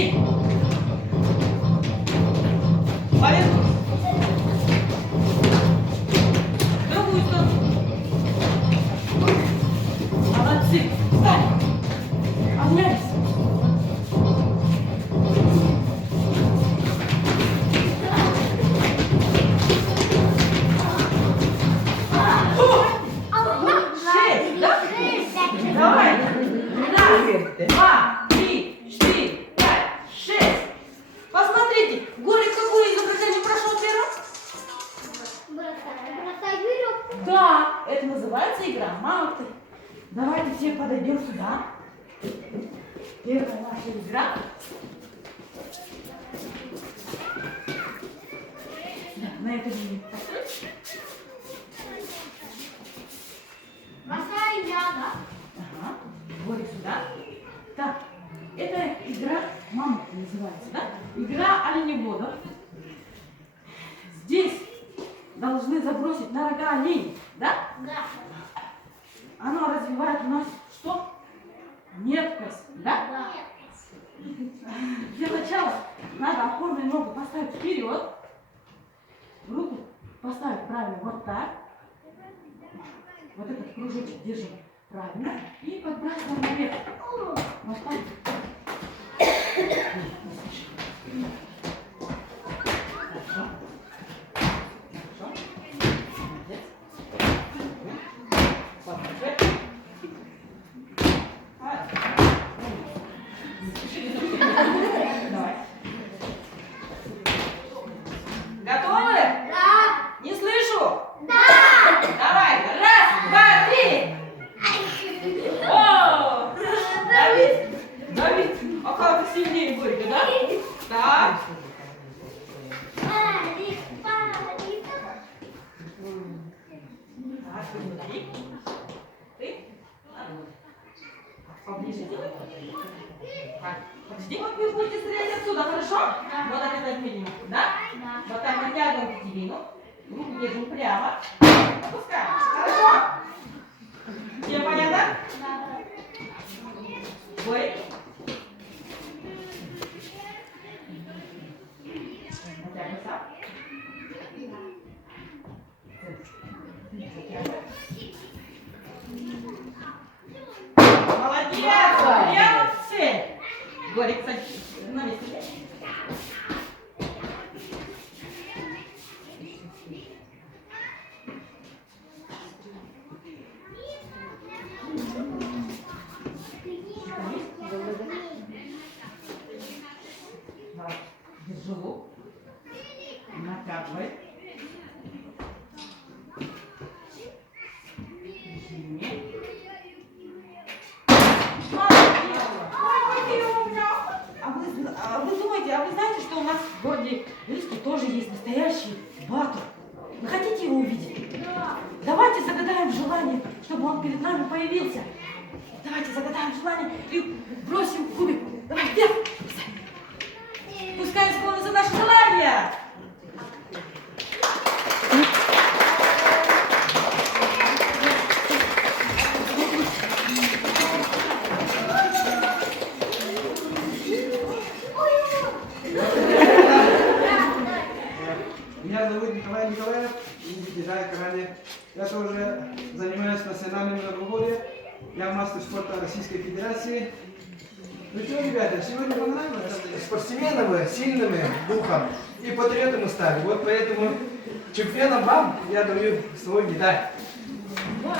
Молодцы. Повернусь. В другую сторону. Молодцы. Встань. Обнялись. Шесть, да? Давай. Раз, два, три, четыре, пять, шесть. Посмотрите, Горик какое изображение прошел первым? Бросай веревку. Да, это называется игра «Мамонты». Давайте все подойдем сюда. Первая наша игра. Да, на эту линию. Бросай я, да? Ага, Горик сюда. Так, это игра «Мамонты» называется, да? Игра оленеводов. Здесь должны забросить на рога оленей, да? Да. Оно развивает у нас что? Меткость, да? Да. Для начала надо опорную ногу поставить вперед, руку поставить правильно вот так. Вот этот кружочек держим правильно и подбрасываем наверх. Вот так. Хорошо. Хорошо. Молодец. Подбрасывай. Давай. Готовы? Да. Не слышу. Да. Давай. Раз, два, три. О! Давид. Давид. А как ты сильнее, Горько, да? Так. Парик, парик. Так, смотри. Ты? Поближе делай. Так, подожди, вот вы будете стрелять отсюда, хорошо? Вот так это видим, да? Да. Вот так натягиваем петелину. Руку держим прямо. Опускаем. Хорошо? Всем понятно? Да. Ой. Натягивай сам. Молодец! Прямо в цель. Горик, кстати, на месте. Давай, держи лук. Натягивай. Жми. Молодец! Ой, какие умня! Вы думаете, а вы знаете, что у нас в городе Рыльске тоже есть настоящий батл? Вы хотите его увидеть? Да. Давайте загадаем желание, чтобы он перед нами появился. Давайте загадаем желание и бросим кубик. Давай, вверх! Пускай исполнится наше желание! Меня зовут Николай Николаев, дизайн команды. Я тоже занимаюсь национальным многоборьем. Я мастер спорта Российской Федерации. Ну что, ребята, сегодня понравилось? Спортсменами, сильными духом и патриотами стали. Вот поэтому чемпионам вам я даю свой медаль. Давай,